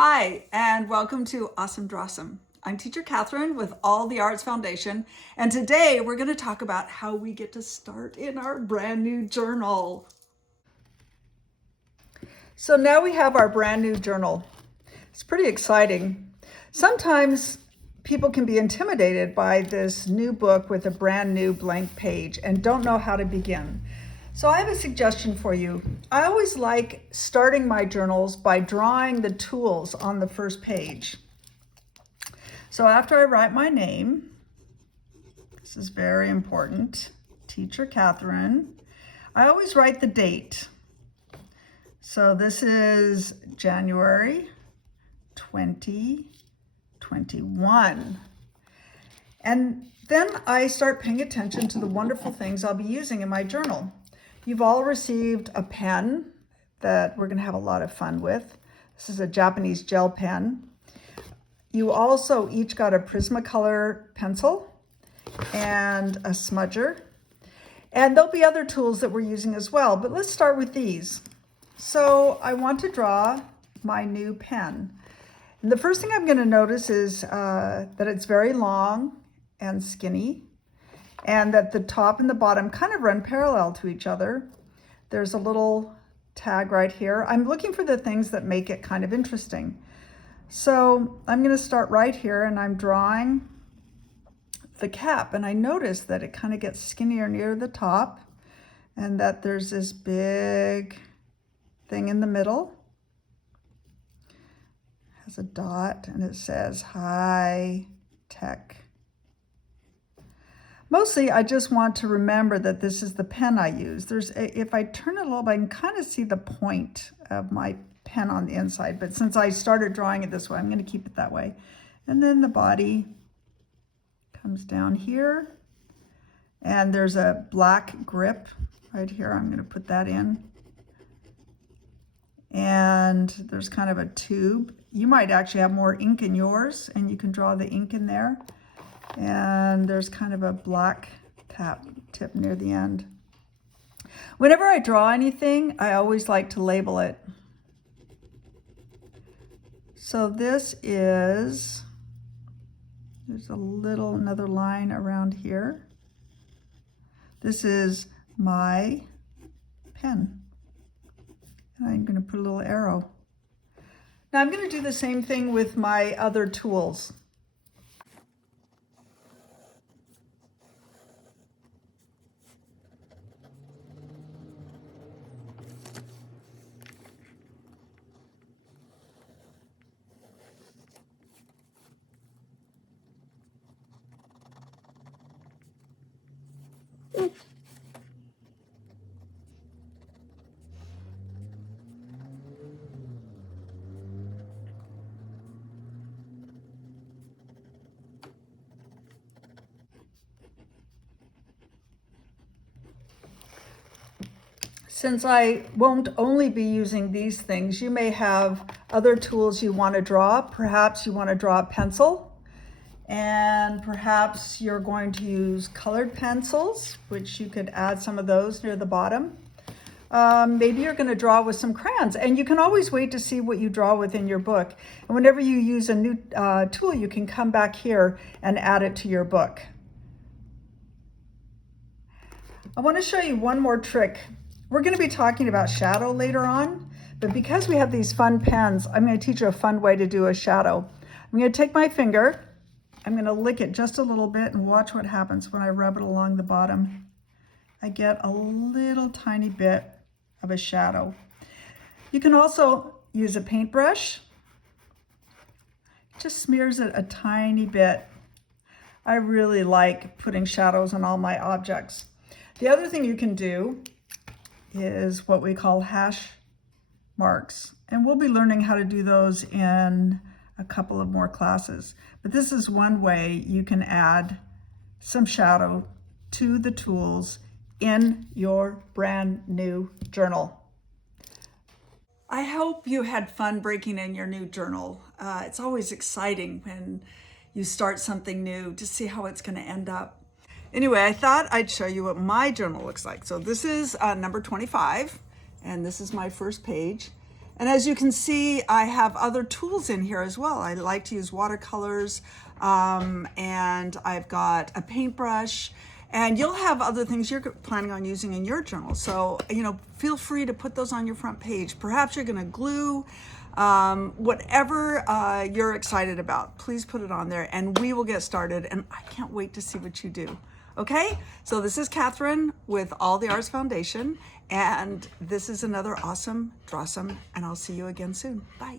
Hi, and welcome to Awesome Drossum. I'm teacher Catherine with All the Arts Foundation, and today we're going to talk about how we get to start in our brand new journal. So now we have our brand new journal. It's pretty exciting. Sometimes people can be intimidated by this new book with a brand new blank page and don't know how to begin. So I have a suggestion for you. I always like starting my journals by drawing the tools on the first page. So after I write my name, this is very important, Teacher Catherine, I always write the date. So this is January 2021. And then I start paying attention to the wonderful things I'll be using in my journal. You've all received a pen that we're going to have a lot of fun with. This is a Japanese gel pen. You also each got a Prismacolor pencil and a smudger. And there'll be other tools that we're using as well, but let's start with these. So I want to draw my new pen. And the first thing I'm going to notice is that it's very long and skinny, and that the top and the bottom kind of run parallel to each other. There's a little tag right here. I'm looking for the things that make it kind of interesting. So I'm going to start right here, and I'm drawing the cap, and I notice that it kind of gets skinnier near the top, and that there's this big thing in the middle. It has a dot, and it says high tech. Mostly, I just want to remember that this is the pen I use. If I turn it a little bit, I can kind of see the point of my pen on the inside, but since I started drawing it this way, I'm going to keep it that way. And then the body comes down here, and there's a black grip right here. I'm going to put that in. And there's kind of a tube. You might actually have more ink in yours, and you can draw the ink in there. And there's kind of a black tip near the end. Whenever I draw anything, I always like to label it. So this is, there's another line around here. This is my pen. And I'm going to put a little arrow. Now I'm going to do the same thing with my other tools. Since I won't only be using these things, you may have other tools you want to draw. Perhaps you want to draw a pencil, and perhaps you're going to use colored pencils, which you could add some of those near the bottom. Maybe you're going to draw with some crayons, and you can always wait to see what you draw with in your book. And whenever you use a new tool, you can come back here and add it to your book. I want to show you one more trick. We're going to be talking about shadow later on, but because we have these fun pens, I'm going to teach you a fun way to do a shadow. I'm going to take my finger, I'm going to lick it just a little bit, and watch what happens when I rub it along the bottom. I get a little tiny bit of a shadow. You can also use a paintbrush. It just smears it a tiny bit. I really like putting shadows on all my objects. The other thing you can do is what we call hash marks. And we'll be learning how to do those in a couple of more classes. But this is one way you can add some shadow to the tools in your brand new journal. I hope you had fun breaking in your new journal. It's always exciting when you start something new to see how it's going to end up. Anyway, I thought I'd show you what my journal looks like. So this is number 25, and this is my first page. And as you can see, I have other tools in here as well. I like to use watercolors, and I've got a paintbrush, and you'll have other things you're planning on using in your journal. So, feel free to put those on your front page. Perhaps you're gonna glue, whatever you're excited about, please put it on there and we will get started. And I can't wait to see what you do. Okay, so this is Catherine with All the Arts Foundation, and this is another awesome Drawsome, and I'll see you again soon. Bye.